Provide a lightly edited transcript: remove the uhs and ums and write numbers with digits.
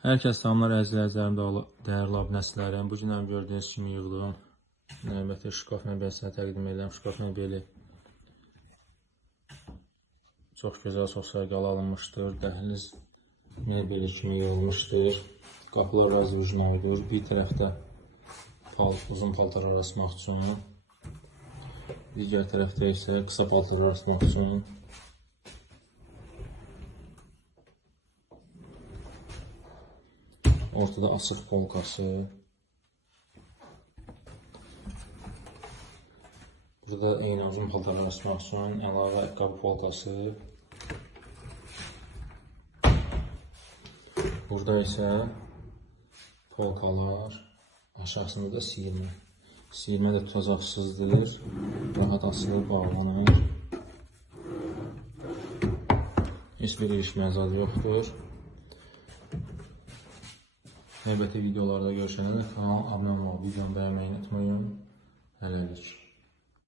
Hər kəs salamlar əzizlərim, dəyərli abunəçilərim. Bu gün gördüyünüz kimi yığdım. Növbəti şkaf mebelini təqdim edirəm. Şkaf mebeli çox gözəl, çox sərqəli alınmışdır. Dəhliz mebeli kimi yığılmışdır. Qapılar orijinaldır. Bir tərəfdə uzun paltarlar asmaq üçün, digər tərəfdə isə qısa paltarlar asmaq üçün. Ortada açıq polkası. Burada eyni uzun paltarlar asmaq üçün əlavə ayaqqabı polkası. Burada isə polkalar, aşağısında da siyirmə. Siyirmə də tutacaqsızdır, rahat açılır, bağlanır. Heç bir ilişmə zad yoxdur. Növbəti videolarda görüşənə dək kanala abunə olmayı, videonu bəyənməyi unutmayın.